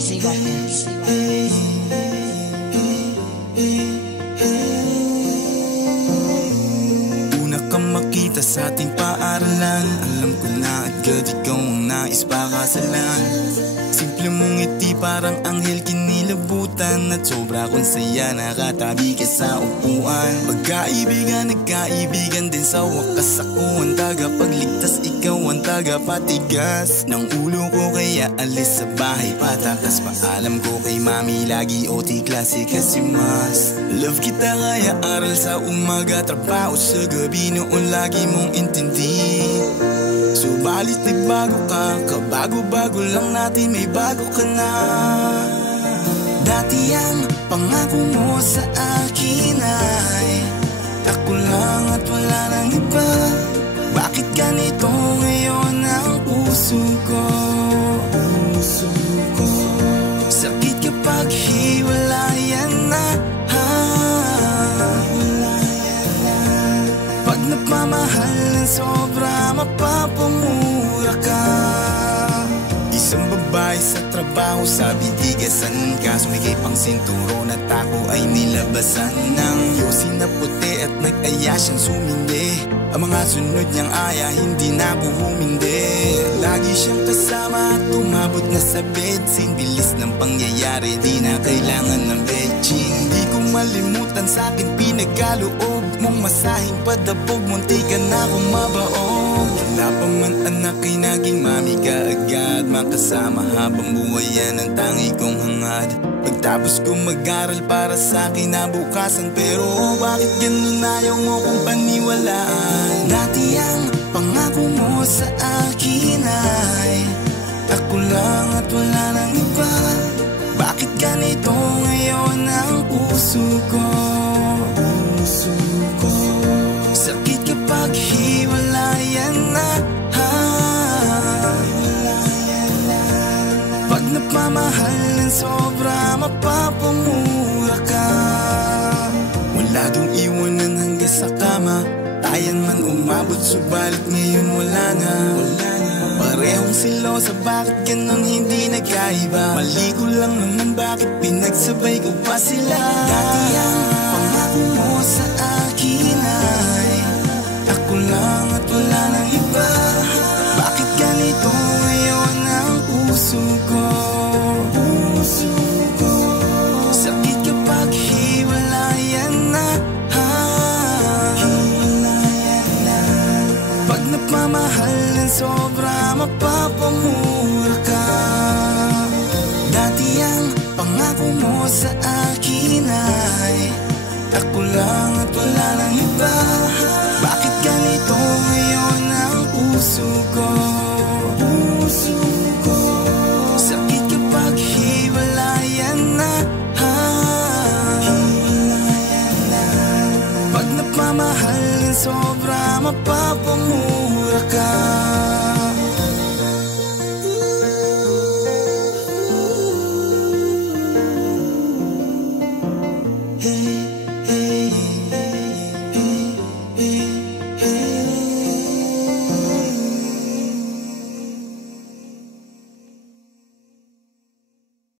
JC Records. Una kang makita sa ating paaralan, alam ko na agad ikaw ang nais pakasalan. Simple mong ngiti parang anghel kinilabutan, at sobra kong saya nakatabi ka sa upuan. Magkaibigan, nagkaibigan din sa wakas, ako ang tagapagligtas, ikaw ang tagapatigas ng ulo ko, kaya alis sa bahay patakas. Paalam ko kay mami, lagi OT klase kasi mas love kita, kaya aral sa umaga, trabaho sa gabi, noon lagi mong intindi. Subalit nagbago ka, kabago-bago lang natin, may bago ka na. Dati ang pangako mo sa akin ay ako lang at wala nang iba. Bakit ganito ngayon ang puso ko? Sakit kapag hiwalayan na, pag nagmamahal ng sobra, mapapamura ka. Isang babae sa trabaho, sabi tigasan ka, sumigay pang sinturon at ako ay nilabasan ng yosin na puti, at nag-aya siyang sumindi. Ang mga sunod niyang aya, hindi na ako humindi. Lagi siyang kasama at umabot na sa bedsin. Bilis ng pangyayari, di na kailangan ng bedching. Di ko malimutan sa akin pinagkaloob mong masahing padabog, munti ka na akong mabaog. Wala pa man anak ay naging mami ka agad, makasama habang buhay yan ang tangi kong hangad. Pagtapos ko mag-aral para sa kinabukasan, pero bakit ganun ayaw mo kong paniwalaan? Dati ang pangako mo sa akin ay ako lang at wala nang iba. Bakit ganito ngayon ang puso ko? Sakit kapag hiwalayan na, pag nagmamahal ng sobra, mapapamura ka. Wala dong iwanan hanggang sa kama, tayan man umabot, subalit ngayon wala na. Parehong silosa, bakit ganun hindi nagkaiba? Mali ko lang naman, bakit pinagsabay ko pa sila? Dati ang pangako mo sa akin ay ako lang at wala nang iba. Bakit ganito ngayon ang puso ko? Sakit kapag hiwalayan na, pag nagmamahal ng sobra, mapapamura ka. Dati ang pangako mo sa akin ay ako lang at wala nang iba. Bakit ganito ngayon ang puso ko? Sakit kapag hiwalayan na, pag nagmamahal ng sobra, mapapamura ka.